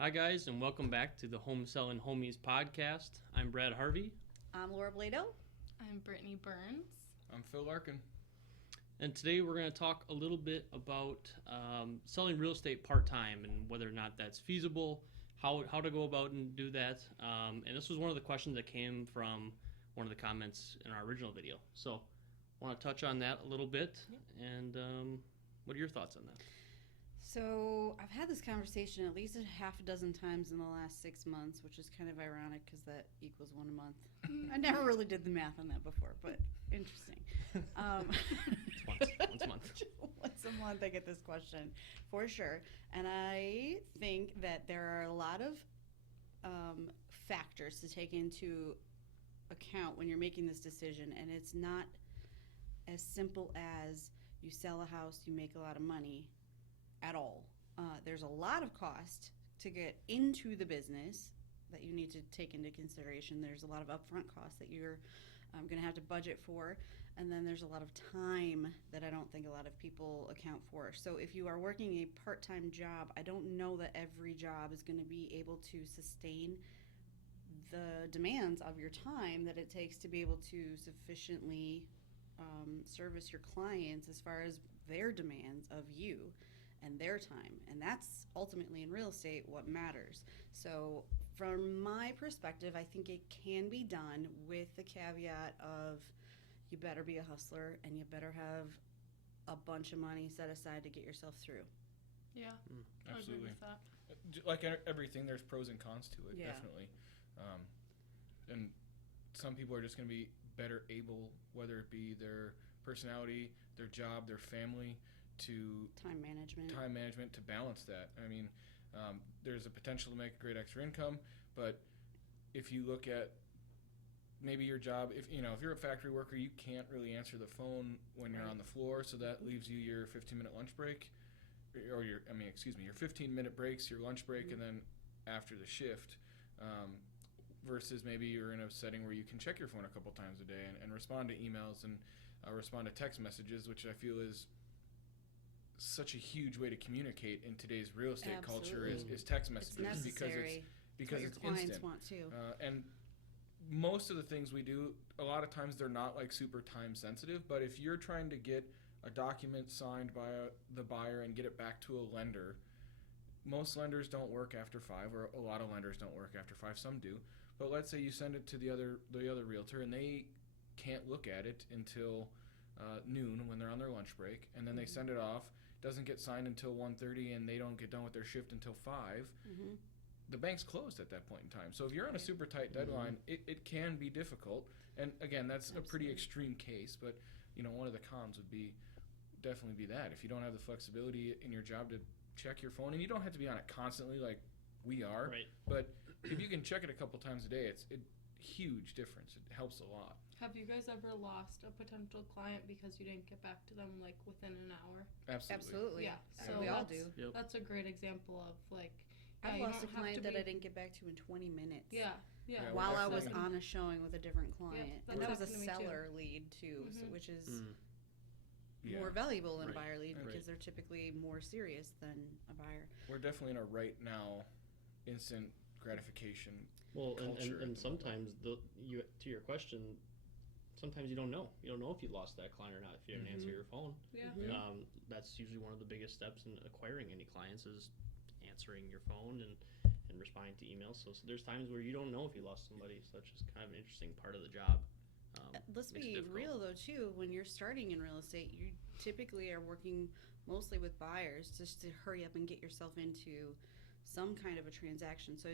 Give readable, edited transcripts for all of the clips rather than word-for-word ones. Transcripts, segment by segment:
Hi, guys, and welcome back to the Home Selling Homies podcast. I'm Brad Harvey. I'm Laura Blado. I'm Brittany Burns. I'm Phil Larkin. And today we're going to talk a little bit about selling real estate part-time and whether or not that's feasible, how to go about and do that. And this was one of the questions that came from one of the comments in our original video. So I want to touch on that a little bit. And what are your thoughts on that? So I've had this conversation at least a half a dozen times in the last 6 months, which is kind of ironic because that equals one a month. I never really did the math on that before, but interesting. It's once a month. Once a month I get this question, for sure. And I think that there are a lot of factors to take into account when you're making this decision, and it's not as simple as you sell a house, you make a lot of money at all. There's a lot of cost to get into the business that you need to take into consideration. There's a lot of upfront costs that you're going to have to budget for, and then there's a lot of time that I don't think a lot of people account for. So if you are working a part-time job, I don't know that every job is going to be able to sustain the demands of your time that it takes to be able to sufficiently service your clients as far as their demands of you and their time. And that's ultimately in real estate what matters. So from my perspective, I think it can be done with the caveat of you better be a hustler and you better have a bunch of money set aside to get yourself through. Yeah, I agree Absolutely. with that. Like everything, there's pros and cons to it, Yeah. definitely. And some people are just going to be better able, whether it be their personality, their job, their family, to Time management. to balance that. I mean, there's a potential to make a great extra income, but if you look at maybe your job, if you're a factory worker, you can't really answer the phone when you're Right. on the floor, so that leaves you your 15-minute lunch break, or your 15-minute breaks, your lunch break, and then after the shift. Versus maybe you're in a setting where you can check your phone a couple times a day and respond to emails and respond to text messages, which I feel is such a huge way to communicate in today's real estate culture is text messages, It's necessary. because It's it's what your clients instant. want too. And most of the things we do, a lot of times they're not like super time sensitive, but if you're trying to get a document signed by the buyer and get it back to a lender, most lenders don't work after 5, or a lot of lenders don't work after 5. Some do, but let's say you send it to the other realtor and they can't look at it until noon when they're on their lunch break, and then they send it off. Doesn't get signed until 1:30, and they don't get done with their shift until 5. Mm-hmm. The bank's closed at that point in time. So if you're on a super tight deadline, it can be difficult. And again, that's a pretty extreme case, but one of the cons would be definitely be that if you don't have the flexibility in your job to check your phone, and you don't have to be on it constantly like we are, Right. but if you can check it a couple times a day, it's a huge difference. It helps a lot. Have you guys ever lost a potential client because you didn't get back to them like within an hour? Absolutely. Yeah, so we all that's- do. Yep. That's a great example of like. I you lost a don't have client to that be- I didn't get back to in 20 minutes. Yeah. Yeah, While I we're was definitely- on a showing with a different client. that's And that was a happened to me, too. seller lead, too, so, which is Yeah. more valuable than a Right. buyer lead because Right. they're typically more serious than a buyer. We're definitely in a right now instant gratification Well, culture. and sometimes to your question, sometimes you don't know. You don't know if you lost that client or not if you didn't answer your phone. Yeah. That's usually one of the biggest steps in acquiring any clients is answering your phone and responding to emails. So there's times where you don't know if you lost somebody. So that's just kind of an interesting part of the job. Let's Makes it be difficult. real, though, too. When you're starting in real estate, you typically are working mostly with buyers just to hurry up and get yourself into some kind of a transaction. So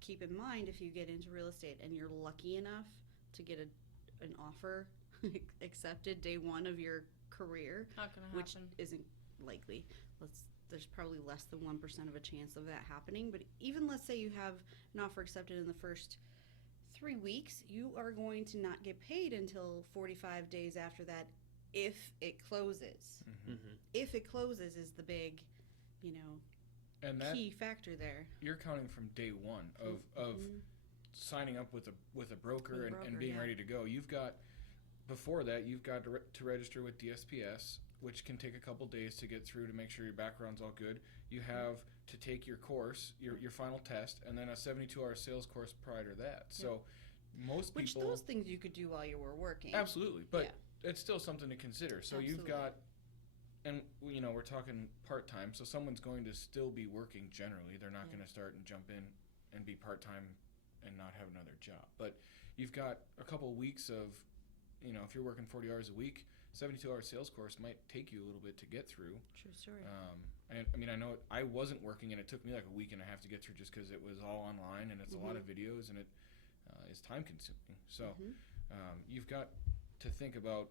keep in mind, if you get into real estate and you're lucky enough to get an offer accepted day one of your career, Not gonna which happen. isn't likely. There's probably less than 1% of a chance of that happening. But even let's say you have an offer accepted in the first 3 weeks, you are going to not get paid until 45 days after that if it closes. If it closes is the big, and that key factor there. you're counting from day one of signing up with a broker, With a and broker, being yeah. ready to go. Before that you've got to register with DSPS, which can take a couple days to get through to make sure your background's all good. You have to take your course, your final test, and then a 72-hour sales course prior to that. So most Which people... those things you could do while you were working. Absolutely, but it's still something to consider. So you've Absolutely. got, and you know, we're talking part-time, so someone's going to still be working generally. They're not Yeah. going to start and jump in and be part-time and not have another job. But you've got a couple weeks of, you know, if you're working 40 hours a week, 72-hour sales course might take you a little bit to get through. True story. And I mean, I know I wasn't working, and it took me like a week and a half to get through just because it was all online, and it's a lot of videos, and it is time-consuming. So you've got to think about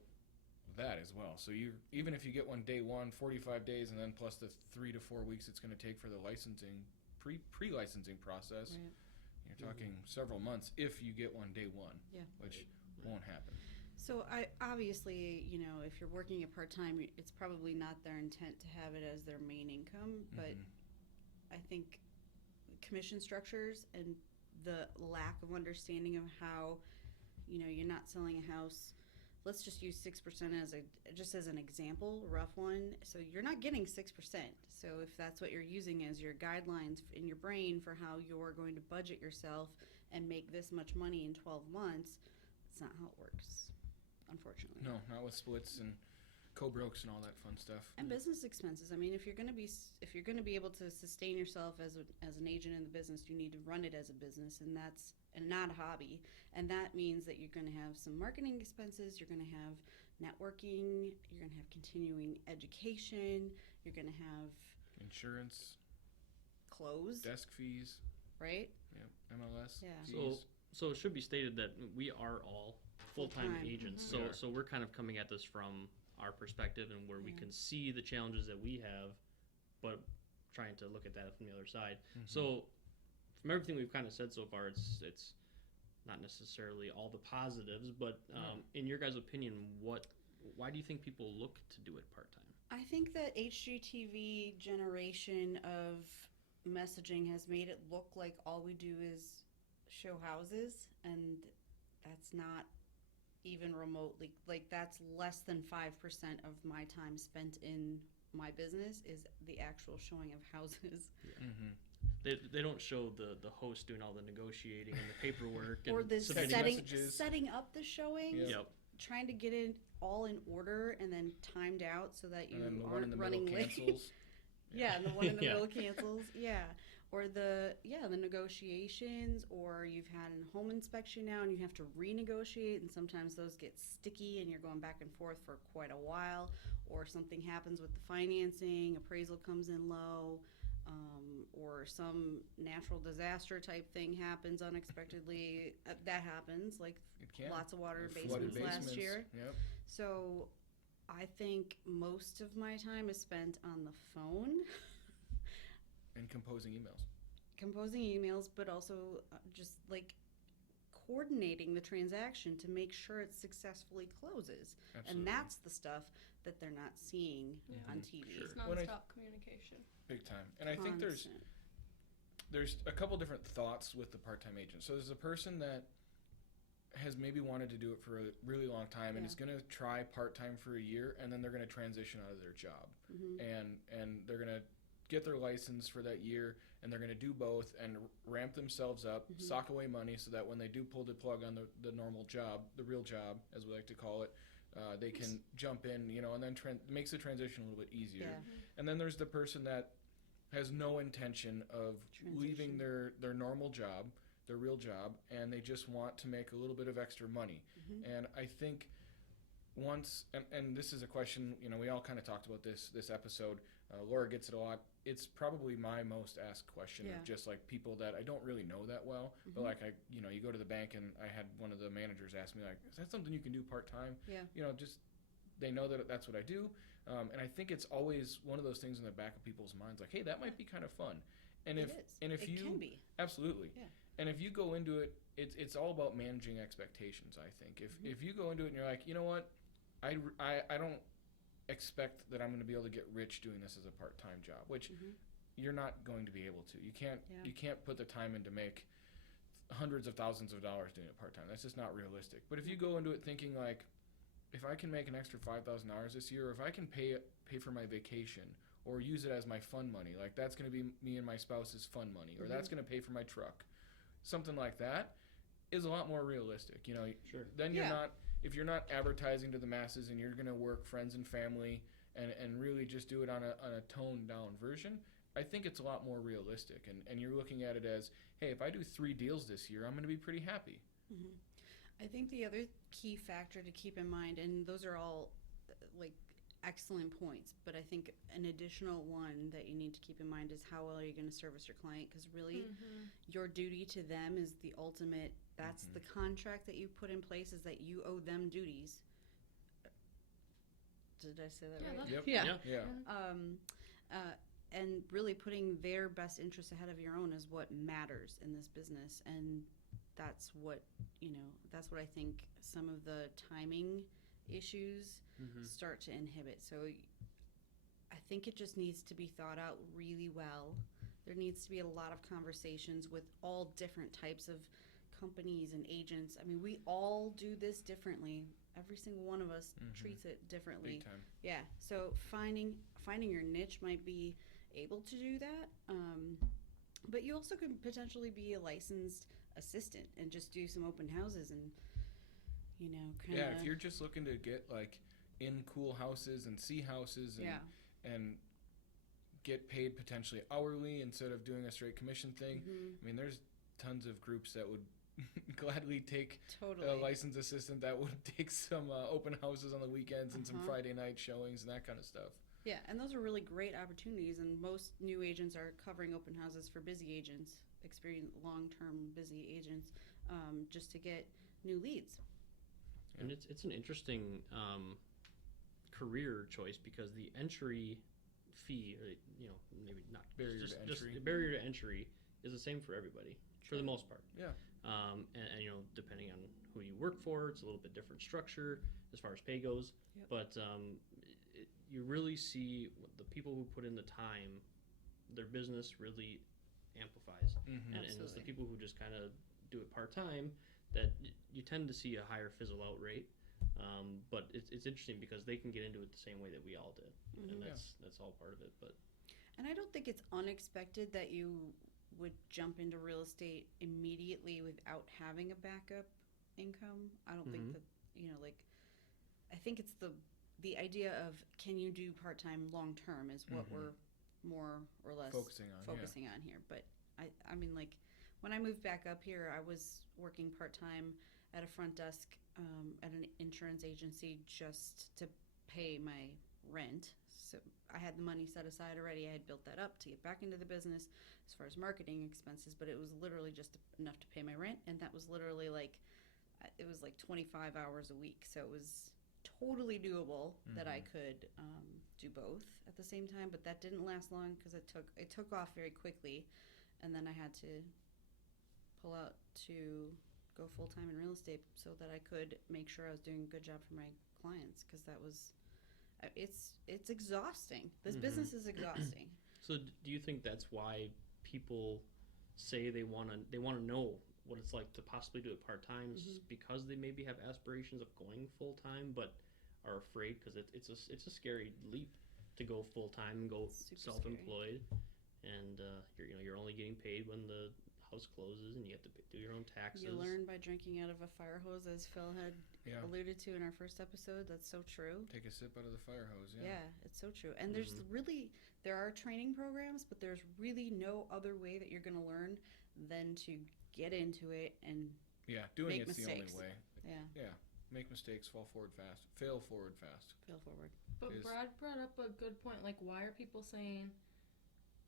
that as well. So you, even if you get one day one, 45 days, and then plus the 3 to 4 weeks it's going to take for the licensing, pre-licensing process, Right. you're talking several months if you get one day one, Yeah. which won't happen. So I obviously, you know, if you're working at part-time, it's probably not their intent to have it as their main income, but I think commission structures and the lack of understanding of how, you know, you're not selling a house. Let's just use 6% just as an example, rough one. So you're not getting 6%. So if that's what you're using as your guidelines in your brain for how you're going to budget yourself and make this much money in 12 months, that's not how it works, unfortunately. No, not with splits and co-brokes and all that fun stuff. And business expenses. I mean, if you're going to be able to sustain yourself as an agent in the business, you need to run it as a business, and not a hobby. And that means that you're going to have some marketing expenses. You're going to have networking. You're going to have continuing education. You're going to have Insurance, clothes, desk fees, right? MLS Yeah. fees. So it should be stated that we are all full-time Full-time. agents. We are. So we're kind of coming at this from our perspective and where we Yeah. can see the challenges that we have, but trying to look at that from the other side. Mhm. So from everything we've kind of said so far, it's not necessarily all the positives, but in your guys' opinion, why do you think people look to do it part-time? I think that HGTV generation of messaging has made it look like all we do is show houses, and that's not even remotely, like, that's less than 5% of my time spent in my business is the actual showing of houses. They don't show the host doing all the negotiating and the paperwork Or and the submitting setting up the showings, Yep. trying to get it all in order and then timed out so that you And then the one in aren't the running middle late. cancels. Yeah, and the one in the Yeah. middle cancels. Yeah. Or the negotiations, or you've had a home inspection now and you have to renegotiate, and sometimes those get sticky and you're going back and forth for quite a while, or something happens with the financing, appraisal comes in low, or some natural disaster type thing happens unexpectedly. That happens, like It can. lots of water in Or flooded basements last basements. year. Yep. So I think most of my time is spent on the phone, And composing emails. composing emails, but also just like coordinating the transaction to make sure it successfully closes. Absolutely. And that's the stuff that they're not seeing on TV. Sure. It's When I- nonstop communication. Big time. And I think Constant. there's a couple different thoughts with the part-time agent. So there's a person that has maybe wanted to do it for a really long time and Yeah. is going to try part-time for a year, and then they're going to transition out of their job. Mhm. And they're going to get their license for that year, and they're going to do both and ramp themselves up, sock away money so that when they do pull the plug on the normal job, the real job, as we like to call it, they can jump in, you know, and then makes the transition a little bit easier. Yeah. And then there's the person that has no intention of leaving Transition. their normal job, their real job, and they just want to make a little bit of extra money. And I think once, and this is a question, you know, we all kind of talked about this episode. Laura gets it a lot. It's probably my most asked question Yeah. of just like people that I don't really know that well, but like you go to the bank, and I had one of the managers ask me like, is that something you can do part-time? Yeah. You know, just they know that that's what I do. And I think it's always one of those things in the back of people's minds, like, hey, that might be kind of fun. And It if is. and if It you can be. absolutely, Yeah. and if you go into it, it's all about managing expectations. I think if you go into it and you're like, you know what, I don't expect that I'm going to be able to get rich doing this as a part-time job, which you're not going to be able to. You can't put the time in to make hundreds of thousands of dollars doing it part-time. That's just not realistic. But if you go into it thinking like, if I can make an extra $5,000 this year, or if I can pay for my vacation or use it as my fun money, like that's going to be me and my spouse's fun money, or that's going to pay for my truck, something like that is a lot more realistic. You know, Sure. then you're Yeah. not, if you're not advertising to the masses and you're going to work friends and family and really just do it on a toned down version, I think it's a lot more realistic. And you're looking at it as, hey, if I do 3 deals this year, I'm going to be pretty happy. Mhm. I think the other key factor to keep in mind, and those are all like excellent points, but I think an additional one that you need to keep in mind is how well are you going to service your client, because really your duty to them is the ultimate, that's the contract that you put in place, is that you owe them duties. Did I say that Yeah, right? that's- Yep. Yeah. Yeah. And really putting their best interests ahead of your own is what matters in this business, and that's what that's what I think some of the timing issues start to inhibit. So I think it just needs to be thought out really well. There needs to be a lot of conversations with all different types of companies and agents. I mean, we all do this differently. Every single one of us treats it differently. Big time. Yeah. So finding your niche might be able to do that, but you also could potentially be a licensed assistant and just do some open houses and kind of. Yeah, if you're just looking to get like in cool houses and see houses and get paid potentially hourly instead of doing a straight commission thing. I mean, there's tons of groups that would gladly take Totally. a licensed assistant that would take some open houses on the weekends and some Friday night showings and that kind of stuff. Yeah, and those are really great opportunities, and most new agents are covering open houses for busy agents, experienced long-term busy agents, just to get new leads. And it's an interesting career choice, because the entry fee, or, maybe not Barrier just, to just entry. the barrier to entry is the same for everybody for the most part. Yeah. And depending on who you work for, it's a little bit different structure as far as pay goes. Yep. But you really see the people who put in the time, their business really amplifies. And it's the Absolutely. people who just kind of do it part time that you tend to see a higher fizzle out rate. But it's interesting because they can get into it the same way that we all did, and that's all part of it. But And I don't think it's unexpected that you would jump into real estate immediately without having a backup income. I don't think that, I think it's the idea of, can you do part-time long-term is what we're more or less Focusing on here. But I mean, like, when I moved back up here, I was working part-time at a front desk at an insurance agency just to pay my rent. So I had the money set aside already. I had built that up to get back into the business as far as marketing expenses, but it was literally just enough to pay my rent, and that was literally like 25 hours a week. So it was totally doable that I could do both at the same time, but that didn't last long because it took off very quickly, and then I had to pull out to go full-time in real estate so that I could make sure I was doing a good job for my clients, because that was it's exhausting. This business is exhausting. so do you think that's why people say they want to know what it's like to possibly do it part time, because they maybe have aspirations of going full time but are afraid, because it's a scary leap to go full time and go Super self-employed, and you're only getting paid when the house closes, and you have to do your own taxes. You learn by drinking out of a fire hose, as Phil had alluded to in our first episode. That's so true. Take a sip out of the fire hose. Yeah, it's so true. And there are training programs, but there's really no other way that you're going to learn than to get into it and doing make it's mistakes. the only way. Yeah, make mistakes, fall forward fast, fail forward fast. Fail forward. But is- Brad brought up a good point. Like, why are people saying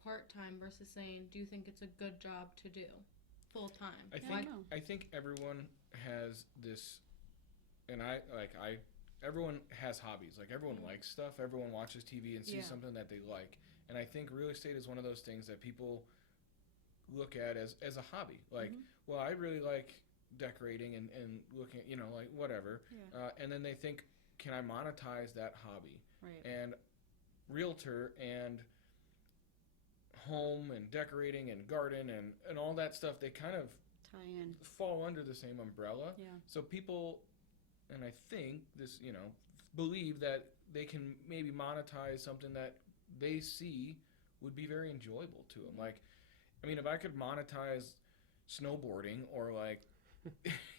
part-time versus saying, do you think it's a good job to do full-time? I think everyone has this, and everyone has hobbies. Like, everyone likes stuff. Everyone watches TV and sees something that they like. And I think real estate is one of those things that people look at as a hobby. Like, well, I really like decorating and looking, like whatever. Yeah. And then they think, can I monetize that hobby? Right. And Realtor and home and decorating and garden and all that stuff, they kind of Tie in. fall under the same umbrella. Yeah. So people and I think this, believe that they can maybe monetize something that they see would be very enjoyable to them. Like, I mean, if I could monetize snowboarding or like,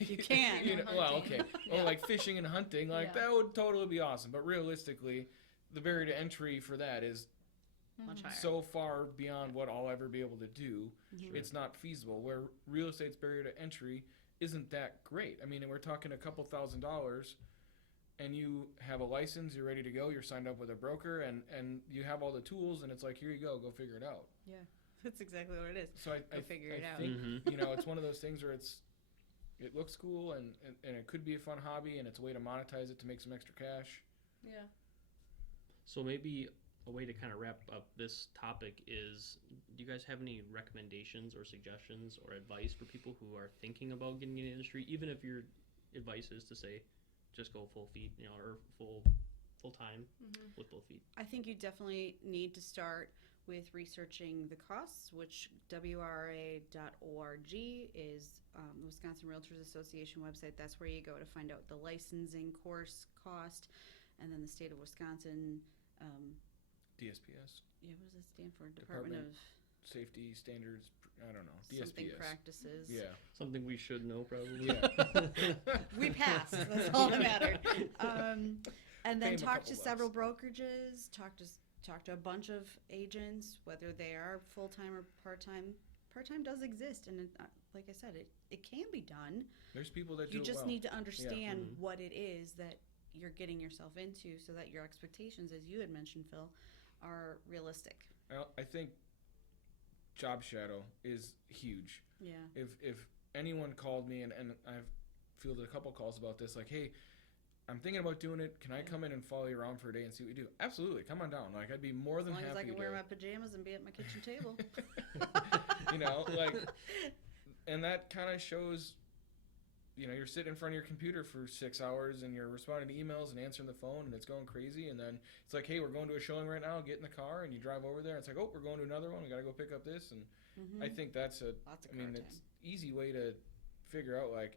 You can. well, okay, Yeah. or like fishing and hunting, like Yeah. that would totally be awesome. But realistically, the barrier to entry for that is Much higher. so far beyond what I'll ever be able to do. Mhm. It's not feasible. Where real estate's barrier to entry isn't that great. I mean, and we're talking a couple $1,000s, and you have a license, you're ready to go, you're signed up with a broker, and you have all the tools, and it's like, here you go figure it out. Yeah, that's exactly what it is. So I figure it out. think Mhm. it's one of those things where it looks cool and it could be a fun hobby, and it's a way to monetize it to make some extra cash. Yeah. So maybe a way to kind of wrap up this topic is, do you guys have any recommendations or suggestions or advice for people who are thinking about getting in the industry, even if your advice is to say, just go full feet, or full time Mm-hmm. with both feet? I think you definitely need to start with researching the costs, which WRA.org is the Wisconsin Realtors Association website. That's where you go to find out the licensing course cost, and then the state of Wisconsin. DSPS, Yeah, what does it stand for? Department of Safety Standards. I don't know. something DSPS. practices. Yeah. Something we should know, probably. Yeah. We passed. That's all that mattered. And Pay then 'em a talk couple to several brokerages. Talk to a bunch of agents, whether they are full time or part time. Part time does exist, and like I said, it can be done. There's people that do You it just well. need to understand Mhm. what it is that you're getting yourself into, so that your expectations, as you had mentioned, Phil, are realistic. I think job shadow is huge. Yeah. If anyone called me, and I've fielded a couple calls about this, like, hey, I'm thinking about doing it. Can I come in and follow you around for a day and see what you do? Absolutely. Come on down. Like, I'd be more As than long as I happy can to. wear my pajamas and be at my kitchen table. And that kind of shows, you're sitting in front of your computer for 6 hours and you're responding to emails and answering the phone and it's going crazy. And then it's like, hey, we're going to a showing right now. Get in the car and you drive over there. And it's like, oh, we're going to another one. We got to go pick up this. And Mhm. I think that's Lots of it's car time. easy way to figure out, like,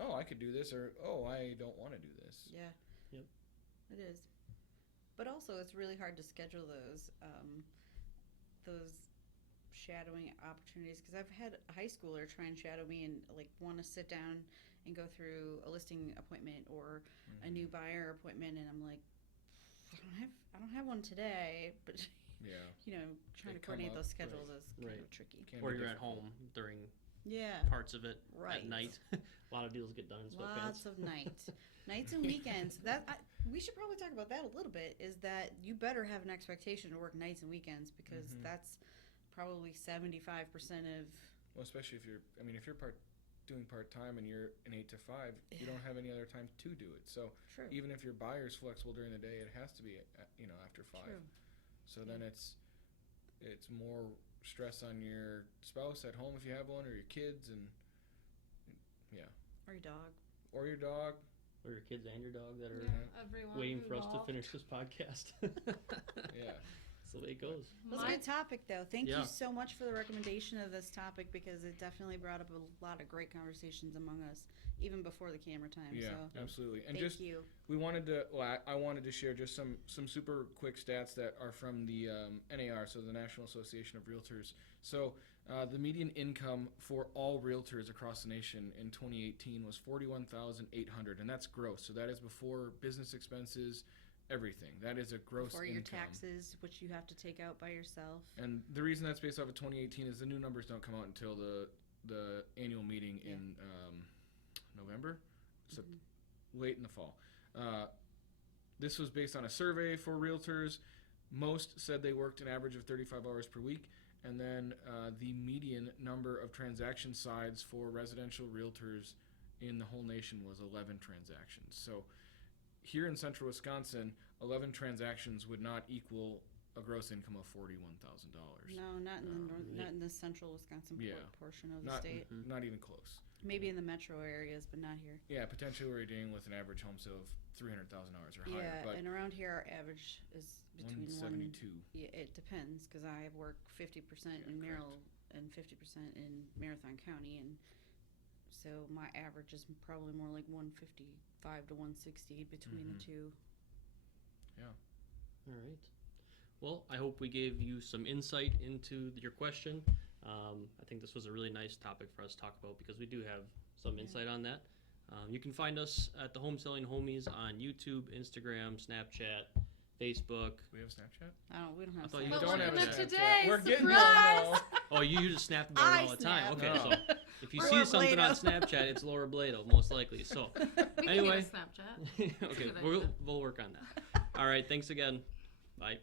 oh, I could do this, or oh, I don't want to do this. Yeah. Yep. It is. But also, it's really hard to schedule those shadowing opportunities, because I've had a high schooler try and shadow me and like want to sit down and go through a listing appointment or a new buyer appointment, and I'm like, I don't have one today, but Yeah. trying They to come coordinate up, those schedules is kind Right. of tricky. Can Or be you're at difficult. home during Yeah. parts of it Right. at night. A lot of deals get done in sweatpants. Lots of nights and weekends. We should probably talk about that a little bit. Is that you better have an expectation to work nights and weekends, because Mhm. that's probably 75% of. Well, especially if you're doing part time and you're an 8 to 5, you don't have any other time to do it. So True. even if your buyer's flexible during the day, it has to be after 5. True. So then it's more stress on your spouse at home if you have one, or your kids, and Or your dog. or your dog. Or your kids and your dog that are Yeah, everyone waiting for us to involved. finish this podcast. Yeah. So there it goes. That's a good topic, though. Thank Yeah. you so much for the recommendation of this topic, because it definitely brought up a lot of great conversations among us, even before the camera time. Yeah, So absolutely. And thank you. I wanted to share just some super quick stats that are from the NAR, so the National Association of Realtors. So the median income for all realtors across the nation in 2018 was $41,800, and that's gross. So that is before business expenses, everything. That is a gross For income. your taxes, which you have to take out by yourself. And the reason that's based off of 2018 is the new numbers don't come out until the annual meeting Yeah. in November, so Mhm. late in the fall. This was based on a survey for realtors. Most said they worked an average of 35 hours per week, and then the median number of transaction sides for residential realtors in the whole nation was 11 transactions. So here in central Wisconsin, 11 transactions would not equal a gross income of $41,000. No, not in the yeah. not in the central Wisconsin Yeah. portion of the Not state. not even close. Maybe in the metro areas, but not here. Yeah, potentially we're dealing with an average home sale of $300,000 or higher, Yeah, but and around here our average is between 172. Yeah, it depends, because I work 50% Yeah, in correct. Merrill and 50% in Marathon County, and So my average is probably more like 155 to 160 between the two. All right. Well, I hope we gave you some insight into your question. I think this was a really nice topic for us to talk about because we do have some insight on that. You can find us at the Home Selling Homies on YouTube, Instagram, Snapchat, Facebook. We have Snapchat? We don't have. I thought you But don't we're have gonna that. today. We're getting Surprise! there now. Oh, you use Snap about it I all the time. snap. Okay, No. so if you Laura see something on Blado. Snapchat, it's Laura Blado, most likely. So We can anyway, get a Snapchat. okay, Good we'll idea. work on that. All right, thanks again. Bye.